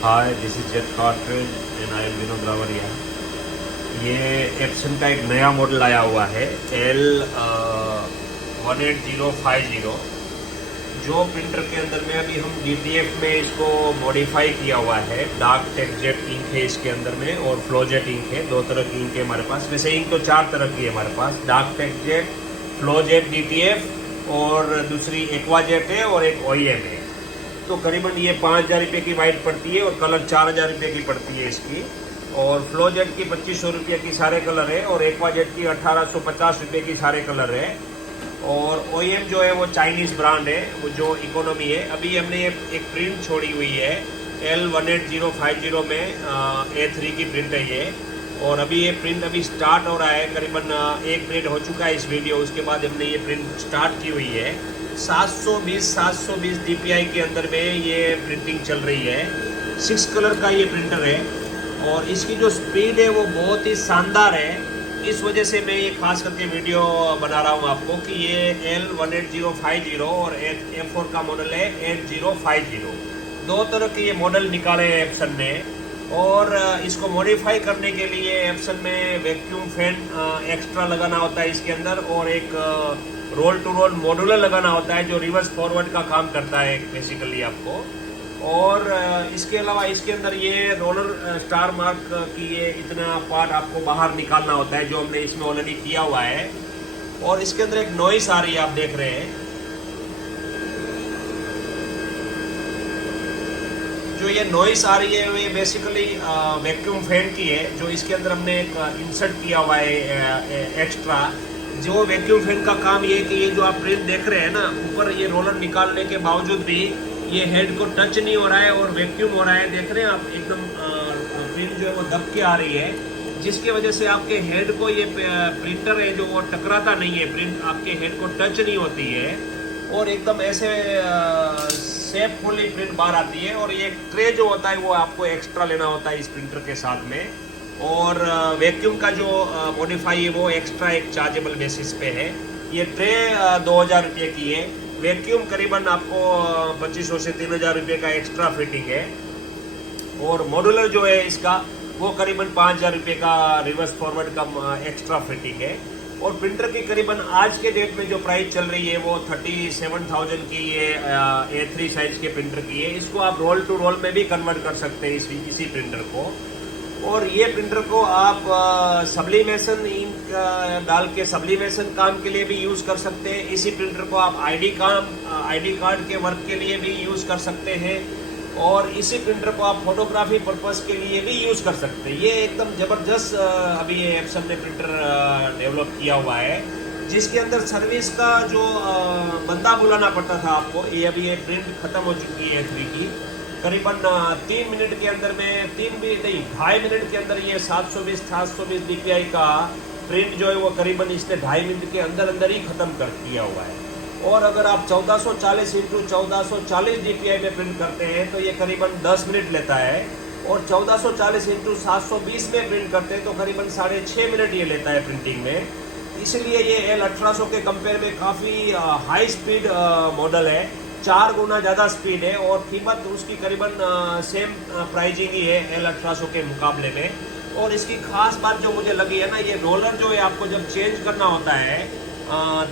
Hi, this is jet cartridge and I am Vinod Ravariya. ये Epson का एक नया मॉडल आया हुआ है एल 18050, जो प्रिंटर के अंदर में अभी हम DTF में इसको मॉडिफाई किया हुआ है। डार्क टेक्सजेट इंक है इसके अंदर में और फ्लोजेट इंक है। दो तरह की इंक है हमारे पास। वैसे इंक तो चार तरह की है हमारे पास, डार्क टेक्सजेट, फ्लोजेट DTF और दूसरी एक्वाजेट है और एक OEM है। तो करीबन ये 5,000 रुपये की वाइट पड़ती है और कलर 4,000 रुपये की पड़ती है इसकी। और फ्लोजेट की 2,500 रुपये की सारे कलर है और एक्वाजेट की 1,850 रुपये की सारे कलर है। और OEM जो है वो चाइनीज़ ब्रांड है, वो जो इकोनॉमी है। अभी हमने एक प्रिंट छोड़ी हुई है L18050 में, A3 की प्रिंट है ये। और अभी ये प्रिंट अभी स्टार्ट हो रहा है, करीबन 1 मिनट हो चुका है इस वीडियो, उसके बाद हमने ये प्रिंट स्टार्ट की हुई है। 720 DPI के अंदर में ये प्रिंटिंग चल रही है। 6 कलर का ये प्रिंटर है और इसकी जो स्पीड है वो बहुत ही शानदार है। इस वजह से मैं ये खास करके वीडियो बना रहा हूँ आपको कि ये L18050 और A4 का मॉडल है 8050। दो तरह के ये मॉडल निकाले हैं एप्सन ने। और इसको मॉडिफाई करने के लिए एप्सन में वैक्यूम फैन एक्स्ट्रा लगाना होता है इसके अंदर, और एक रोल टू रोल मॉड्यूलर लगाना होता है जो रिवर्स फॉरवर्ड का काम करता है बेसिकली आपको। और इसके अलावा इसके अंदर ये रोलर स्टार मार्क की ये इतना पार्ट आपको बाहर निकालना होता है, जो हमने इसमें ऑलरेडी किया हुआ है। और इसके अंदर एक नॉइस आ रही है, आप देख रहे हैं। जो ये नॉइस आ रही है ये बेसिकली वैक्यूम फैन की है, जो इसके अंदर हमने एक इंसर्ट किया हुआ है एक्स्ट्रा। जो वैक्यूम फैन का काम ये है कि ये जो आप प्रिंट देख रहे हैं ना, ऊपर ये रोलर निकालने के बावजूद भी ये हेड को टच नहीं हो रहा है और वैक्यूम हो रहा है। देख रहे हैं आप, एकदम प्रिंट जो है वो दब के आ रही है, जिसकी वजह से आपके हेड को ये प्रिंटर है जो वो टकराता नहीं है, प्रिंट आपके हेड को टच नहीं होती है और एकदम ऐसे सेफफुली प्रिंट बाहर आती है। और ये ट्रे जो होता है वो आपको एक्स्ट्रा लेना होता है इस प्रिंटर के साथ में। और वैक्यूम का जो मॉडिफाई है वो एक्स्ट्रा एक चार्जेबल बेसिस पे है। ये ट्रे 2,000 रुपये की है। वैक्यूम करीबन आपको 2,500 से 3,000 रुपये का एक्स्ट्रा फिटिंग है। और मॉड्यूलर जो है इसका वो करीबन 5,000 रुपये का रिवर्स फॉरवर्ड का एक्स्ट्रा फिटिंग है। और प्रिंटर की करीबन आज के डेट में जो प्राइस चल रही है वो 37,000 की ये A3 साइज के प्रिंटर की है। इसको आप रोल टू रोल में भी कन्वर्ट कर सकते हैं इसी प्रिंटर को। और ये प्रिंटर को आप सब्लिमेशन इंक डाल के सब्लिमेशन काम के लिए भी यूज़ कर सकते हैं। इसी प्रिंटर को आप ID कार्ड के वर्क के लिए भी यूज़ कर सकते हैं। और इसी प्रिंटर को आप फोटोग्राफी पर्पस के लिए भी यूज़ कर सकते हैं। ये एकदम ज़बरदस्त अभी ये एप्सन ने प्रिंटर डेवलप किया हुआ है, जिसके अंदर सर्विस का जो बंदा बुलाना पड़ता था आपको, ये अभी ये प्रिंट ख़त्म हो चुकी है A3 की। करीबन 3 मिनट के अंदर में, 3 भी नहीं 2.5 मिनट के अंदर ये 720 DPI का प्रिंट जो है वो करीबन इसने 2.5 मिनट के अंदर ही ख़त्म कर दिया हुआ है। और अगर आप 1440 × 1440 DPI में प्रिंट करते हैं तो ये करीबन 10 मिनट लेता है। और 1440 × 720 में प्रिंट करते हैं तो करीबन 6.5 मिनट ये लेता है प्रिंटिंग में। इसलिए ये L1800 के कंपेयर में काफ़ी हाई स्पीड मॉडल है, 4 गुना ज़्यादा स्पीड है। और कीमत उसकी करीबन सेम प्राइजिंग ही है L1800 के मुकाबले में। और इसकी खास बात जो मुझे लगी है ना, ये रोलर जो है आपको जब चेंज करना होता है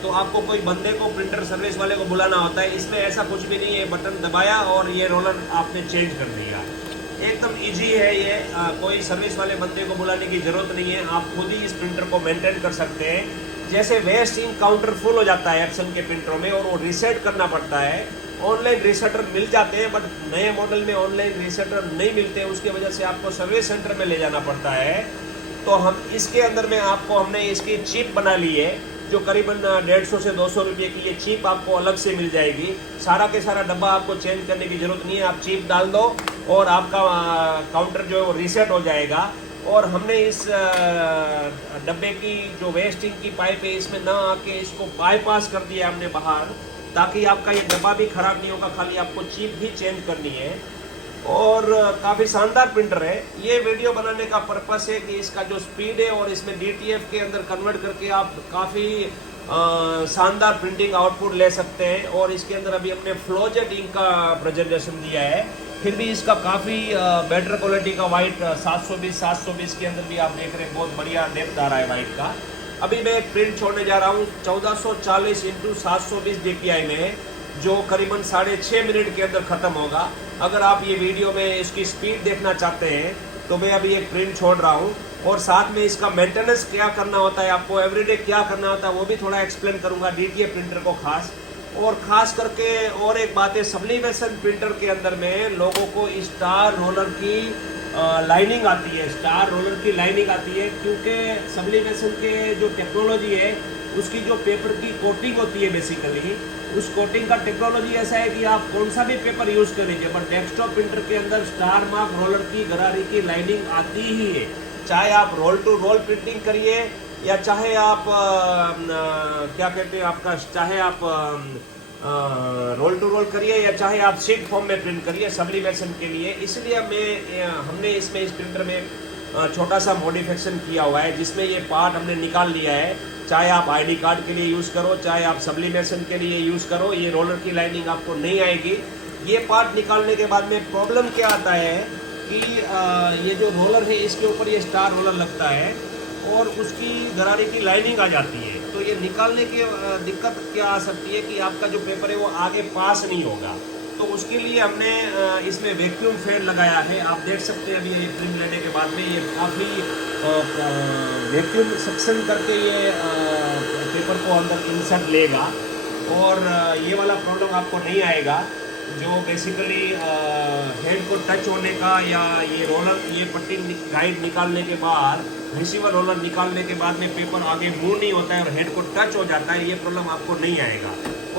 तो आपको कोई बंदे को, प्रिंटर सर्विस वाले को बुलाना होता है। इसमें ऐसा कुछ भी नहीं है, बटन दबाया और ये रोलर आपने चेंज कर दिया। एकदम इजी है ये, कोई सर्विस वाले बंदे को बुलाने की ज़रूरत नहीं है। आप खुद ही इस प्रिंटर को मेंटेन कर सकते हैं। जैसे वेस्ट इंक काउंटर फुल हो जाता है एप्सन के प्रिंटरों में और वो रीसेट करना पड़ता है। ऑनलाइन रीसेटर मिल जाते हैं, बट नए मॉडल में ऑनलाइन रीसेटर नहीं मिलते, उसकी वजह से आपको सर्विस सेंटर में ले जाना पड़ता है। तो हम इसके अंदर में हमने इसकी चिप बना ली है, जो करीबन 150 से 200 रुपये की ये चिप आपको अलग से मिल जाएगी। सारा के सारा डब्बा आपको चेंज करने की ज़रूरत नहीं है, आप चिप डाल दो और आपका काउंटर जो है वो रीसेट हो जाएगा। और हमने इस डब्बे की जो वेस्टिंग की पाइप है इसमें ना आके इसको बाईपास कर दिया हमने बाहर, ताकि आपका ये डब्बा भी ख़राब नहीं होगा, खाली आपको चिप ही चेंज करनी है। और काफ़ी शानदार प्रिंटर है। ये वीडियो बनाने का पर्पस है कि इसका जो स्पीड है और इसमें DTF के अंदर कन्वर्ट करके आप काफ़ी शानदार प्रिंटिंग आउटपुट ले सकते हैं। और इसके अंदर अभी हमने फ्लोजेट इंक का प्रेजेंटेशन दिया है। फिर भी इसका काफ़ी बेटर क्वालिटी का वाइट 720 के अंदर भी आप देख रहे हैं, बहुत बढ़िया डेप्थ आ रहा है वाइट का। अभी मैं एक प्रिंट छोड़ने जा रहा हूँ 1440 इंटू 720 DPI में, जो करीबन 6.5 मिनट के अंदर ख़त्म होगा। अगर आप ये वीडियो में इसकी स्पीड देखना चाहते हैं तो मैं अभी एक प्रिंट छोड़ रहा हूँ, और साथ में इसका मेंटेनेंस क्या करना होता है, आपको एवरीडे क्या करना होता है वो भी थोड़ा एक्सप्लेन करूँगा DTA प्रिंटर को खास। और ख़ास करके और एक बात है, सब्लिमेशन प्रिंटर के अंदर में लोगों को स्टार रोलर की लाइनिंग आती है, स्टार रोलर की लाइनिंग आती है, क्योंकि सब्लिमेशन के जो टेक्नोलॉजी है उसकी जो पेपर की कोटिंग होती है बेसिकली, उस कोटिंग का टेक्नोलॉजी ऐसा है कि आप कौन सा भी पेपर यूज़ कर लीजिए, बट डेस्कटॉप प्रिंटर के अंदर स्टार मार्क रोलर की गरारी की लाइनिंग आती ही है। चाहे आप रोल टू रोल प्रिंटिंग करिए, या चाहे आप क्या कहते हैं आपका, चाहे आप रोल टू रोल करिए, या चाहे आप शीट फॉर्म में प्रिंट करिए सब्लिमेशन के लिए। इसलिए हमने इसमें इस प्रिंटर में छोटा सा मॉडिफिकेशन किया हुआ है, जिसमें ये पार्ट हमने निकाल लिया है। चाहे आप ID कार्ड के लिए यूज़ करो, चाहे आप सब्लिमेशन के लिए यूज़ करो, ये रोलर की लाइनिंग आपको नहीं आएगी। ये पार्ट निकालने के बाद में प्रॉब्लम क्या आता है कि ये जो रोलर है इसके ऊपर ये स्टार रोलर लगता है और उसकी गरारे की लाइनिंग आ जाती है, तो ये निकालने की दिक्कत क्या आ सकती है कि आपका जो पेपर है वो आगे पास नहीं होगा। तो उसके लिए हमने इसमें वैक्यूम फैन लगाया है। आप देख सकते हैं अभी ये प्रिंट लेने के बाद में ये काफ़ी वैक्यूम सक्शन करके ये पेपर को अंदर इंसर्ट लेगा, और ये वाला प्रॉब्लम आपको नहीं आएगा। जो बेसिकली हेड को टच होने का, या ये रोलर, ये पट्टी गाइड निकालने के बाद, रिसीवर रोलर निकालने के बाद में पेपर आगे मूव नहीं होता है और हेड को टच हो जाता है, ये प्रॉब्लम आपको नहीं आएगा।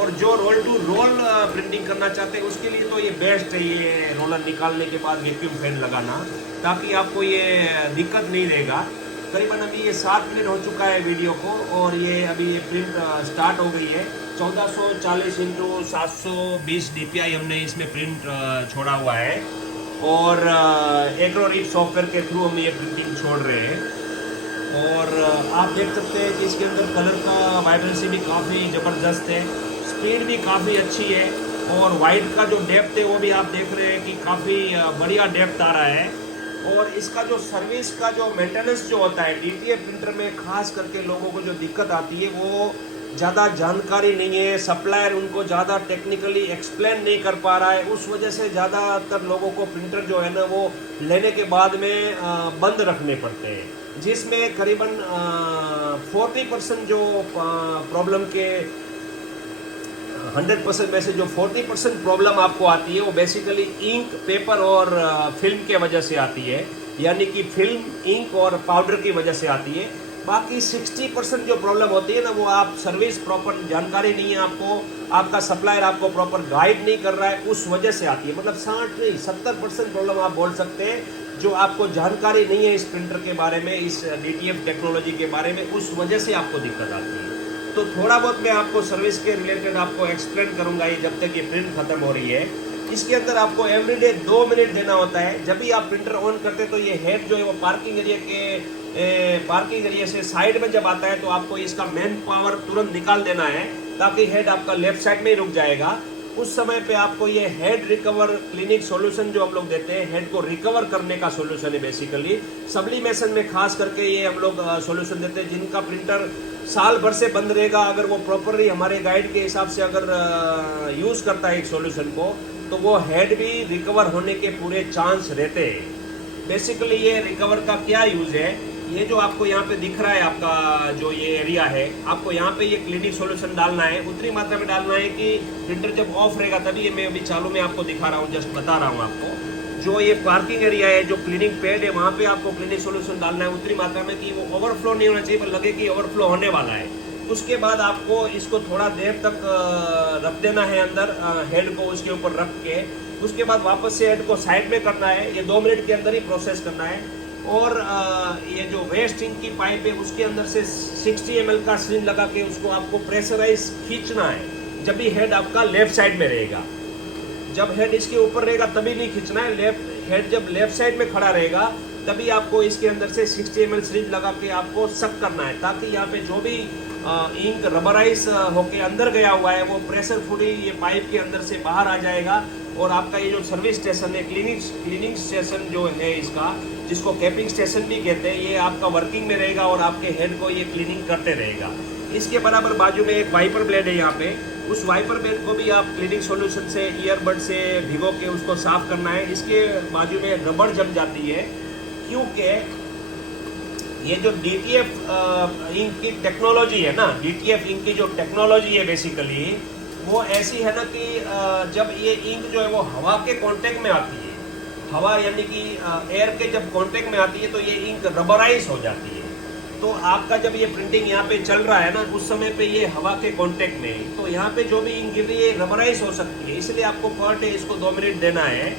और जो रोल टू रोल प्रिंटिंग करना चाहते हैं उसके लिए तो ये बेस्ट है, ये रोलर निकालने के बाद वैक्यूम फैन लगाना, ताकि आपको ये दिक्कत नहीं रहेगा। करीबन अभी ये 7 मिनट हो चुका है वीडियो को, और ये अभी ये प्रिंट स्टार्ट हो गई है। 1440 इंटू 720 DPI हमने इसमें प्रिंट छोड़ा हुआ है, और एक्रोरिप सॉफ्टवेयर के थ्रू हम ये प्रिंटिंग छोड़ रहे हैं। और आप देख सकते हैं कि इसके अंदर कलर का वाइब्रेंसी भी काफ़ी ज़बरदस्त है, स्पीड भी काफ़ी अच्छी है, और वाइट का जो डेप्थ है वो भी आप देख रहे हैं कि काफ़ी बढ़िया डेप्थ आ रहा है। और इसका जो सर्विस का जो मेंटेनेंस जो होता है DTA प्रिंटर में, खास करके लोगों को जो दिक्कत आती है वो ज़्यादा जानकारी नहीं है, सप्लायर उनको ज़्यादा टेक्निकली एक्सप्लेन नहीं कर पा रहा है, उस वजह से ज़्यादातर लोगों को प्रिंटर जो है ना वो लेने के बाद में बंद रखने पड़ते हैं, जिसमें करीबन 40% जो प्रॉब्लम के 100% में से जो 40% प्रॉब्लम आपको आती है वो बेसिकली इंक, पेपर और फिल्म के वजह से आती है, यानी कि फिल्म, इंक और पाउडर की वजह से आती है। बाकी 60% जो प्रॉब्लम होती है ना वो आप सर्विस प्रॉपर जानकारी नहीं है आपको, आपका सप्लायर आपको प्रॉपर गाइड नहीं कर रहा है, उस वजह से आती है। मतलब 60 नहीं 70% प्रॉब्लम आप बोल सकते हैं जो आपको जानकारी नहीं है इस प्रिंटर के बारे में, इस DTF टेक्नोलॉजी के बारे में, उस वजह से आपको दिक्कत आती है। तो थोड़ा बहुत मैं आपको सर्विस के रिलेटेड आपको एक्सप्लेन करूंगा ये जब तक ये प्रिंट खत्म हो रही है। इसके अंदर आपको एवरीडे 2 मिनट देना होता है। जब भी आप प्रिंटर ऑन करते हैं तो ये हेड जो है वो पार्किंग एरिया से साइड में जब आता है तो आपको इसका मैन पावर तुरंत निकाल देना है, ताकि हेड आपका लेफ्ट साइड में ही रुक जाएगा। उस समय पे आपको ये हेड रिकवर क्लिनिक सॉल्यूशन जो हम लोग देते हैं, हेड को रिकवर करने का सॉल्यूशन है बेसिकली। सब्लिमेशन में खास करके ये हम लोग सॉल्यूशन देते हैं, जिनका प्रिंटर साल भर से बंद रहेगा, अगर वो प्रॉपरली हमारे गाइड के हिसाब से अगर यूज़ करता है एक सॉल्यूशन को, तो वो हेड भी रिकवर होने के पूरे चांस रहते हैं। बेसिकली ये रिकवर का क्या यूज़ है, ये जो आपको यहाँ पे दिख रहा है, आपका जो ये एरिया है, आपको यहाँ पे ये क्लिनिक सॉल्यूशन डालना है, उतनी मात्रा में डालना है कि प्रिंटर जब ऑफ रहेगा तभी। ये मैं अभी चालू में आपको दिखा रहा हूँ, जस्ट बता रहा हूँ आपको। जो ये पार्किंग एरिया है, जो क्लीनिंग पैड है, वहाँ पे आपको क्लिनिक सॉल्यूशन डालना है उतनी मात्रा में कि वो ओवरफ्लो नहीं होना चाहिए, पर लगे कि ओवरफ्लो होने वाला है। उसके बाद आपको इसको थोड़ा देर तक रख देना है अंदर, हेड को उसके ऊपर रख के। उसके बाद वापस से हेड को साइड में करना है, ये 2 मिनट के अंदर ही प्रोसेस करना है। और ये जो वेस्ट इंक की पाइप है उसके अंदर से 60 ml का सिरिंज लगा के उसको आपको प्रेशराइज खींचना है, जब भी हेड आपका लेफ्ट साइड में रहेगा। जब हेड इसके ऊपर रहेगा तभी नहीं खींचना है, हेड जब लेफ्ट साइड में खड़ा रहेगा तभी आपको इसके अंदर से 60 ml सिरिंज लगा के आपको सक करना है, ताकि यहाँ पे जो भी इंक रबराइज होके अंदर गया हुआ है वो प्रेशर फुली ये पाइप के अंदर से बाहर आ जाएगा और आपका ये जो सर्विस स्टेशन है, क्लीनिंग स्टेशन जो है इसका, जिसको कैपिंग स्टेशन भी कहते हैं, ये आपका वर्किंग में रहेगा और आपके हेड को ये क्लीनिंग करते रहेगा। इसके बराबर बाजू में एक वाइपर ब्लेड है यहाँ पे, उस वाइपर ब्लेड को भी आप क्लीनिंग सॉल्यूशन से ईयरबड से भिगो के उसको साफ करना है। इसके बाजू में रबड़ जम जाती है, क्योंकि ये जो DTF इंक की टेक्नोलॉजी है ना, DTF इंक की जो टेक्नोलॉजी है बेसिकली वो ऐसी है ना कि जब ये इंक जो है वो हवा के कांटेक्ट में आती है, हवा यानी कि एयर के जब कांटेक्ट में आती है तो ये इंक रबराइज हो जाती है। तो आपका जब ये प्रिंटिंग यहाँ पे चल रहा है ना, उस समय पे ये हवा के कांटेक्ट में है, तो यहाँ पे जो भी इंक गिर रही है रबराइज हो सकती है। इसलिए आपको पर डे इसको 2 मिनट देना है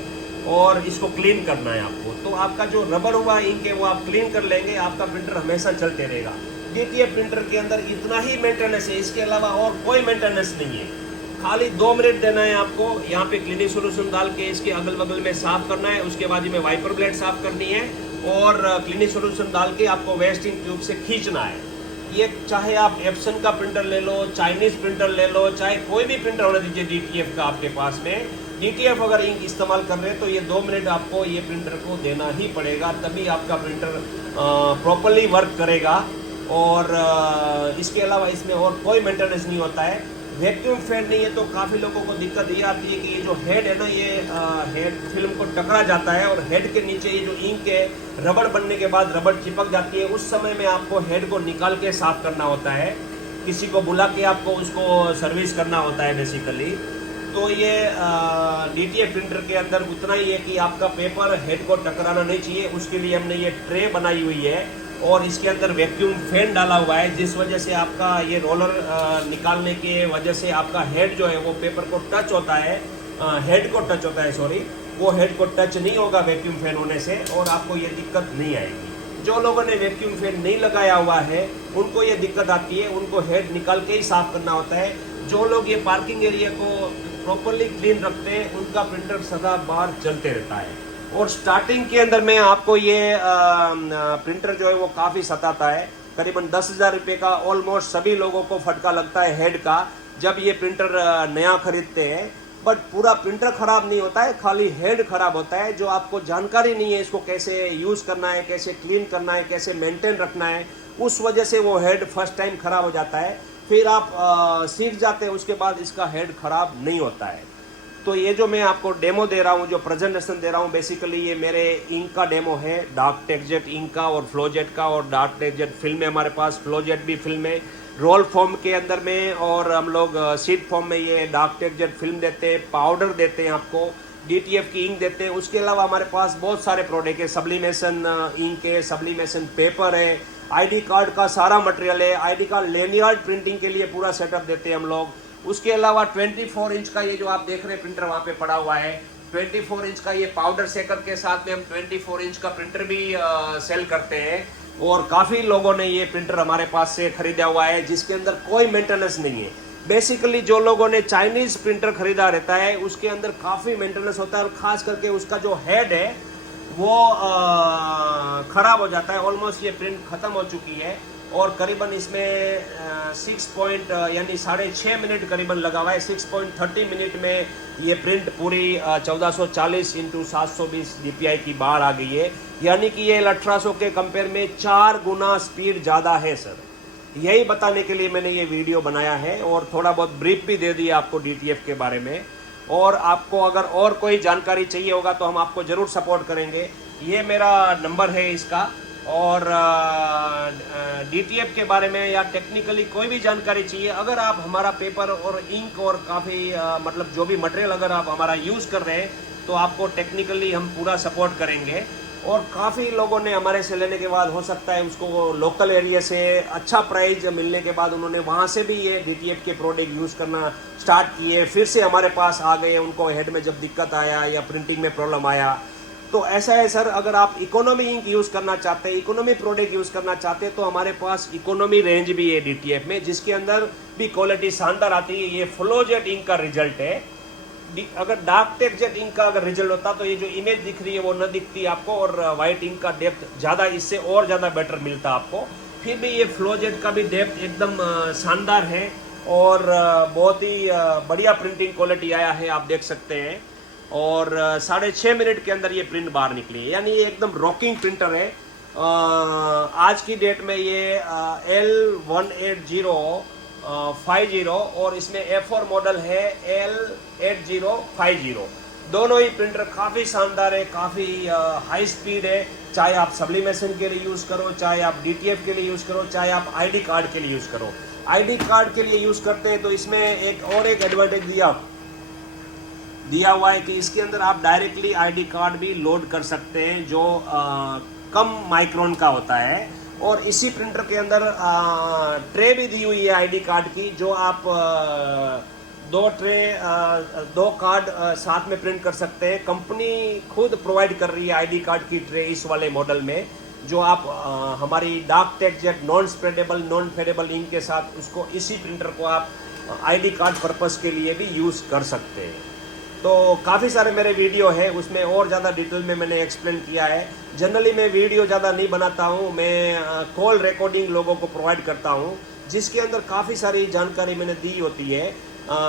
और इसको क्लीन करना है आपको। तो आपका जो रबर हुआ इंक है वो आप क्लीन कर लेंगे, आपका प्रिंटर हमेशा चलते रहेगा। DTF प्रिंटर के अंदर इतना ही मेंटेनेंस है, इसके अलावा और कोई मेंटेनेंस नहीं है। खाली 2 मिनट देना है आपको, यहाँ पे क्लीनिंग सोल्यूशन डाल के इसके अगल बगल में साफ करना है, उसके बाद में वाइपर ब्लेड साफ करनी है और क्लीनिंग सोल्यूशन डाल के आपको वेस्टिंग ट्यूब से खींचना है। ये चाहे आप एप्सन का प्रिंटर ले लो, चाइनीज प्रिंटर ले लो, चाहे कोई भी प्रिंटर होना दीजिए DTF का आपके पास में, DTF अगर इंक इस्तेमाल कर रहे हैं तो ये 2 मिनट आपको ये प्रिंटर को देना ही पड़ेगा, तभी आपका प्रिंटर प्रॉपरली वर्क करेगा। और इसके अलावा इसमें और कोई मेंटेनेंस नहीं होता है। वैक्यूम फैन नहीं है तो काफ़ी लोगों को दिक्कत ये आती है कि ये जो हेड है ना, ये हेड फिल्म को टकरा जाता है और हेड के नीचे ये जो इंक है रबड़ बनने के बाद रबड़ चिपक जाती है। उस समय में आपको हेड को निकाल के साफ करना होता है, किसी को बुला के आपको उसको सर्विस करना होता है बेसिकली। तो ये DTF प्रिंटर के अंदर उतना ही है कि आपका पेपर हेड को टकराना नहीं चाहिए, उसके लिए हमने ये ट्रे बनाई हुई है और इसके अंदर वैक्यूम फैन डाला हुआ है, जिस वजह से आपका ये रोलर निकालने के वजह से आपका हेड जो है वो पेपर को टच होता है, हेड को टच होता है, सॉरी, वो हेड को टच नहीं होगा वैक्यूम फैन होने से और आपको ये दिक्कत नहीं आएगी। जो लोगों ने वैक्यूम फैन नहीं लगाया हुआ है उनको ये दिक्कत आती है, उनको हेड निकाल के ही साफ करना होता है। जो लोग ये पार्किंग एरिया को प्रॉपरली क्लीन रखते हैं उनका प्रिंटर सदा बार चलते रहता है। और स्टार्टिंग के अंदर में आपको ये प्रिंटर जो है वो काफ़ी सताता है, करीबन 10,000 रुपये का ऑलमोस्ट सभी लोगों को फटका लगता है हेड का जब ये प्रिंटर नया खरीदते हैं। बट पूरा प्रिंटर खराब नहीं होता है, खाली हेड खराब होता है। जो आपको जानकारी नहीं है इसको कैसे यूज़ करना है, कैसे क्लीन करना है, कैसे मेंटेन रखना है, उस वजह से वो हेड फर्स्ट टाइम खराब हो जाता है। फिर आप सीख जाते हैं, उसके बाद इसका हेड खराब नहीं होता है। तो ये जो मैं आपको डेमो दे रहा हूँ, जो प्रेजेंटेशन दे रहा हूँ, बेसिकली ये मेरे इंक का डेमो है, डार्क टेक्सजेट इंक का और फ्लोजेट का। और डार्क टेक्सजेट फिल्म है हमारे पास, फ्लोजेट भी फिल्म है, रोल फॉर्म के अंदर में, और हम लोग सीड फॉर्म में ये डार्क टेक्सजेट फिल्म देते हैं, पाउडर देते हैं आपको, DTF की इंक देते हैं। उसके अलावा हमारे पास बहुत सारे प्रोडक्ट है, सब्लिमेशन इंक है, सब्लिमेशन पेपर है, ID कार्ड का सारा मटेरियल है, ID कार्ड लेनियार्ड प्रिंटिंग के लिए पूरा सेटअप देते हैं हम लोग। उसके अलावा 24 इंच का ये जो आप देख रहे हैं प्रिंटर वहाँ पे पड़ा हुआ है, 24 इंच का ये पाउडर सेकर के साथ में हम 24 इंच का प्रिंटर भी सेल करते हैं। और काफ़ी लोगों ने ये प्रिंटर हमारे पास से खरीदा हुआ है जिसके अंदर कोई मेंटेनेंस नहीं है। बेसिकली जो लोगों ने चाइनीज प्रिंटर खरीदा रहता है उसके अंदर काफ़ी मेंटेनेंस होता है और ख़ास करके उसका जो हेड है वो ख़राब हो जाता है। ऑलमोस्ट ये प्रिंट ख़त्म हो चुकी है और करीबन इसमें 6.6 मिनट करीबन लगा हुआ है। 6.30 मिनट में ये प्रिंट पूरी 1440 × 720 DPI की बाहर आ गई है, यानी कि ये 1800 के कंपेयर में 4 गुना स्पीड ज़्यादा है सर। यही बताने के लिए मैंने ये वीडियो बनाया है और थोड़ा बहुत ब्रीफ भी दे दिया आपको DTF के बारे में। और आपको अगर और कोई जानकारी चाहिए होगा तो हम आपको ज़रूर सपोर्ट करेंगे। ये मेरा नंबर है इसका। और DTF के बारे में या टेक्निकली कोई भी जानकारी चाहिए, अगर आप हमारा पेपर और इंक और काफ़ी मतलब जो भी मटेरियल अगर आप हमारा यूज़ कर रहे हैं तो आपको टेक्निकली हम पूरा सपोर्ट करेंगे। और काफ़ी लोगों ने हमारे से लेने के बाद हो सकता है उसको लोकल एरिया से अच्छा प्राइस मिलने के बाद उन्होंने वहाँ से भी ये DTF के प्रोडक्ट यूज़ करना स्टार्ट किए, फिर से हमारे पास आ गए। उनको हेड में जब दिक्कत आया या प्रिंटिंग में प्रॉब्लम आया तो ऐसा है सर, अगर आप इकोनॉमी इंक यूज़ करना चाहते हैं, इकोनॉमी प्रोडक्ट यूज़ करना चाहते हैं तो हमारे पास इकोनॉमी रेंज भी है DTF में, जिसके अंदर भी क्वालिटी शानदार आती है। ये फ्लोजेट इंक का रिजल्ट है। अगर डार्क टेक्सजेट इंक का अगर रिजल्ट होता तो ये जो इमेज दिख रही है वो न दिखती आपको और वाइट इंक का डेप्थ ज़्यादा, इससे और ज़्यादा बेटर मिलता आपको। फिर भी ये फ्लोजेट का भी डेप्थ एकदम शानदार है और बहुत ही बढ़िया प्रिंटिंग क्वालिटी आया है, आप देख सकते हैं। और 6.5 मिनट के अंदर ये प्रिंट बाहर निकली है, यानी ये एकदम रॉकिंग प्रिंटर है। आज की डेट में ये L18050 और इसमें A4 मॉडल है L8050। दोनों ही प्रिंटर काफ़ी शानदार है, काफ़ी हाई स्पीड है। चाहे आप सब्लिमेशन के लिए यूज़ करो, चाहे आप DTF के लिए यूज़ करो, चाहे आप ID कार्ड के लिए यूज़ करो। ID कार्ड के लिए यूज़ करते हैं तो इसमें एक एडवांटेज दिया हुआ है कि इसके अंदर आप डायरेक्टली ID कार्ड भी लोड कर सकते हैं, जो कम माइक्रोन का होता है। और इसी प्रिंटर के अंदर ट्रे भी दी हुई है ID कार्ड की, जो आप दो कार्ड साथ में प्रिंट कर सकते हैं। कंपनी खुद प्रोवाइड कर रही है ID कार्ड की ट्रे इस वाले मॉडल में, जो आप हमारी dark tech jet non spreadable non fadeable ink के साथ उसको इसी प्रिंटर को आप ID कार्ड पर्पस के लिए भी यूज़ कर सकते हैं। तो काफ़ी सारे मेरे वीडियो हैं, उसमें और ज़्यादा डिटेल में मैंने एक्सप्लेन किया है। जनरली मैं वीडियो ज़्यादा नहीं बनाता हूँ, मैं कॉल रिकॉर्डिंग लोगों को प्रोवाइड करता हूँ, जिसके अंदर काफ़ी सारी जानकारी मैंने दी होती है।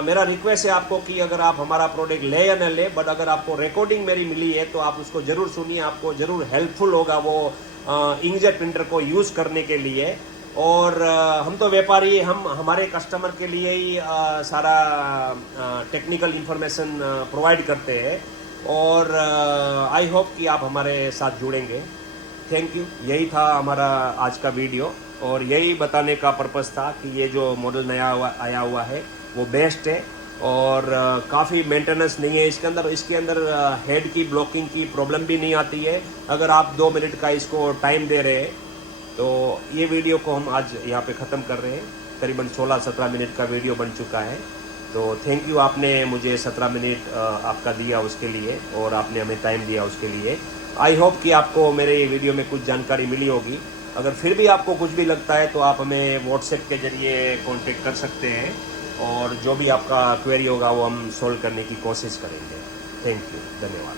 मेरा रिक्वेस्ट है आपको कि अगर आप हमारा प्रोडक्ट ले या न ले, बट अगर आपको रिकॉर्डिंग मेरी मिली है तो आप उसको ज़रूर सुनिए, आपको ज़रूर हेल्पफुल होगा वो इंकजेट प्रिंटर को यूज़ करने के लिए। और हम तो व्यापारी, हम हमारे कस्टमर के लिए ही सारा टेक्निकल इन्फॉर्मेशन प्रोवाइड करते हैं। और आई होप कि आप हमारे साथ जुड़ेंगे। Thank you. यही था हमारा आज का वीडियो, और यही बताने का पर्पस था कि ये जो मॉडल नया आया हुआ है वो बेस्ट है, और काफ़ी मेंटेनेंस नहीं है इसके अंदर। इसके अंदर हेड की ब्लॉकिंग की प्रॉब्लम भी नहीं आती है अगर आप 2 मिनट का इसको टाइम दे रहे हैं। तो ये वीडियो को हम आज यहाँ पे ख़त्म कर रहे हैं। करीबन 16-17 मिनट का वीडियो बन चुका है। तो थैंक यू, आपने मुझे 17 मिनट आपका दिया उसके लिए, और आपने हमें टाइम दिया उसके लिए। आई होप कि आपको मेरे वीडियो में कुछ जानकारी मिली होगी। अगर फिर भी आपको कुछ भी लगता है तो आप हमें व्हाट्सएप के ज़रिए कॉन्टेक्ट कर सकते हैं, और जो भी आपका क्वेरी होगा वो हम सोल्व करने की कोशिश करेंगे। थैंक यू, धन्यवाद।